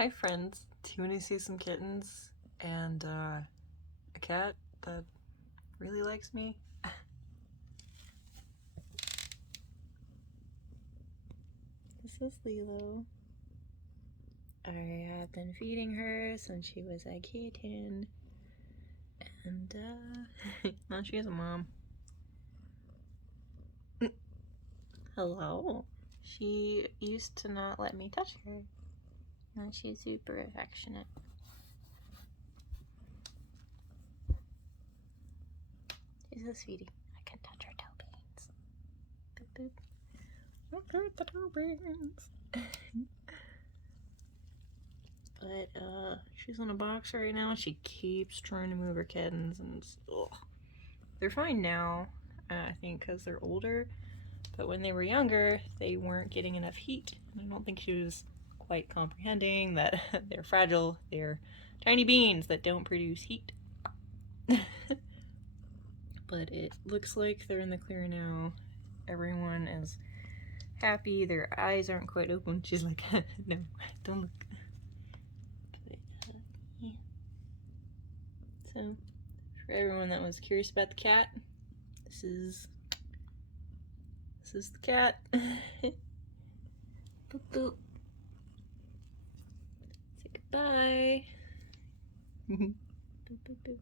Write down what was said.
Hi friends, do you want to see some kittens and a cat that really likes me? This is Lilo. I have been feeding her since she was a kitten, and now she has a mom. Hello. She used to not let me touch her. Now she's super affectionate. She's a sweetie. I can touch her toe beans. Boop boop. Don't hurt the toe beans. But she's in a box right now. She keeps trying to move her kittens, and they're fine now, I think, because they're older. But when they were younger, they weren't getting enough heat, and I don't think she was quite comprehending that they're fragile. They're tiny beans that don't produce heat. But it looks like they're in the clear now. Everyone is happy. Their eyes aren't quite open. She's like, no, don't look. Yeah. So, for everyone that was curious about the cat, this is the cat. Boop boop. Say goodbye. Boop boop boop.